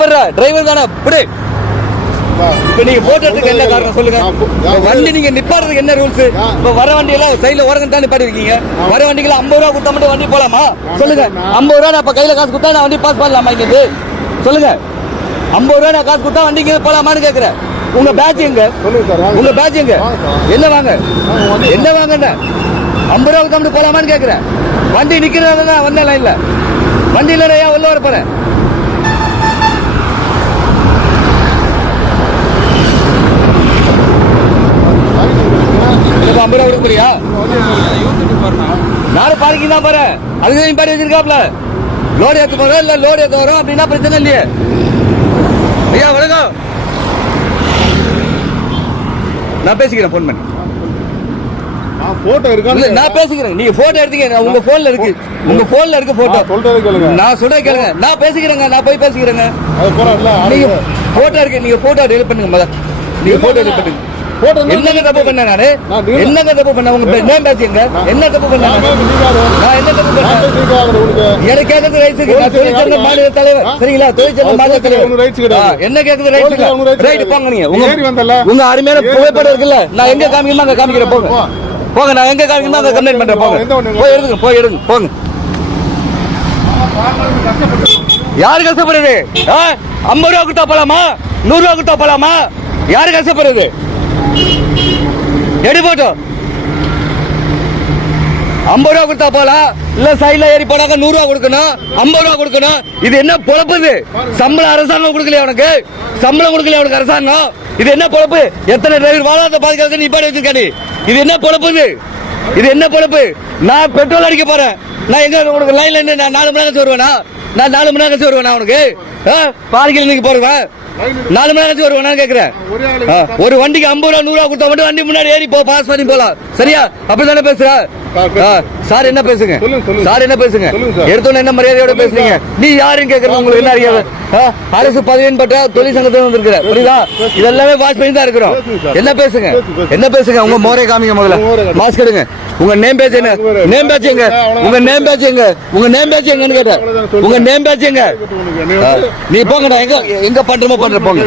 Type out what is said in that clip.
எப்பற driver தானே புடி. இப்ப நீங்க போட்டோ எடுத்துக்க என்ன காரணம் சொல்லுங்க. வண்டி நீங்க நிப்பாடுறதுக்கு என்ன ரூல்ஸ்? இப்ப வர வண்டி எல்லாம் சைடுல ஓரங்க தான் நிப்பாட்டி இருக்கீங்க. வர வண்டிக்கு 50 ரூபா கொடுத்தா மட்டும் வண்டி போலாமா சொல்லுங்க. 50 ரூபா நான் இப்ப கையில காசு கொடுத்தா நான் வண்டி பாஸ் பண்ணலாமா இன்னைக்கு சொல்லுங்க. 50 ரூபா நான் காசு கொடுத்தா வண்டிக்கு போலாமான்னு கேக்குறேன். உங்க பேட்ச் எங்க? உங்க பேட்ச் எங்க? என்ன வாங்க என்ன வாங்க 50 ரூபா கொடுத்தா போலாமான்னு கேக்குறேன். வண்டி நிக்கிறதா வந்த லைன்ல வண்டி இல்ல ஏன் உள்ள வர போறேன். இப்ப 50 ரூபா கொடுக்க போறியா? நானும் பார்க்கிங் தான் போறேன். அதுக்கு நீ பாடி வச்சிருக்காப்ல லோடு ஏத்து போறோம் இல்ல லோடு ஏத்து வரோம் அப்படின்னா பிரச்சனை இல்லையே. ஐயா வணக்கம், நான் பேசிக்கிறேன் போன் பண்ணி. போட்டோ இருக்கா? நான் பேசிக்கிறேன். நீங்க போட்டோ எடுத்தீங்க உங்க போன்ல இருக்கு. உங்க போன்ல இருக்கு போட்டோ. சொல்றது கேளுங்க. நான் சொல்றேன் கேளுங்க. நான் பேசிக்கிறேங்க. நான் போய் பேசிக்கிறேங்க. அது போறல நீங்க போட்டோ இருக்கு. நீங்க போட்டோ டெலிட் பண்ணுங்க முதல்ல. நீங்க போட்டோ டெலிட் பண்ணுங்க. என்னங்க தப்பு பண்ண நானு? என்னங்க தப்பு பண்ண? உங்க நேம் பேசுங்க. என்ன தப்பு பண்ண? நான் என்ன தப்பு பண்ண? எனக்கு கேக்குறது ரைட்ஸ் இருக்கு. நான் தொழிற்சங்க மாநில தலைவர் சரிங்களா? தொழிற்சங்க மாநில தலைவர் என்ன கேக்குறது ரைட்ஸ் ரைட் போங்க. நீங்க உங்க அருமையான புகைப்படம் இருக்குல்ல, நான் எங்க காமிக்கணுமோ அங்க காமிக்கிறேன். போங்க போங்க. நான் எங்க காமிக்கணுமோ அங்க கம்ப்ளைண்ட் பண்றேன். போங்க போய் எடுங்க. போய் எடுங்க போங்க. யாரு கஷ்டப்படுறது? 50 ரூபா கொடுத்தா போலாமா? 100 ரூபா கொடுத்தா போலாமா? யாரு கஷ்டப்படுறது? எடி போட்டோ 50 ரூபா கொடுத்தா போலாம் இல்ல சைட்ல ஏறி போனாக்க 100 ரூபா கொடுக்கணும், 50 ரூபா கொடுக்கணும். இது என்ன பொழப்பு? சம்பளம் அரசாங்கம் கொடுக்கலையா உனக்கு? சம்பளம் கொடுக்கலையா உனக்கு அரசாங்கம்? இது என்ன பொழப்பு? எத்தனை டிரைவர் வாழாத பாதுகாக்க நிப்பாடி வச்சிருக்காடி. இது என்ன பொழப்பு? இது என்ன பொழப்பு? நான் பெட்ரோல் அடிக்க போறேன். நான் எங்க உனக்கு லைன்ல இருந்து நான் 4 மணி நேரம் வருவேனா? நான் 4 மணி நேரம் வருவேனா உனக்கு? பாதிக்கு இன்னைக்கு போடுவேன். 4 மணி நேரம் வருவேனா கேக்குறேன். ஒரு வண்டிக்கு 50 ரூபா 100 ரூபா கொடுத்தா மட்டும் வண்டி முன்னாடி ஏறி போ, பாஸ் பண்ணி போலாம். சரியா? அப்படித்தானே பேசுற? சார் என்ன பேசுங்க? சார் என்ன பேசுங்க? எடுத்தோன்னு என்ன மரியாதையோட பேசுறீங்க? நீ யாருன்னு கேக்குறது உங்களுக்கு என்ன அறியாது? அரசு பதவியின் பட்ட தொழிற்சங்கத்தில் வந்திருக்கிற புரியுதா? இதெல்லாமே வாட்ச் பண்ணி தான் இருக்கிறோம். என்ன பேசுங்க? என்ன பேசுங்க? உங்க மோரே காமிங்க முதல்ல. மாஸ்க் எடுங்க. உங்க நேம் பேட்ச் என்ன? நேம் பேட்ச் எங்க? உங்க நேம் பேட்ச் எங்க? உங்க நேம் பேட்ச் எங்கன்னு கேட்டேன். உங்க நேம் பேட்ச் எங்க? நீ போங்கடா. எங்க பண்றமோ பண்ற போங்க.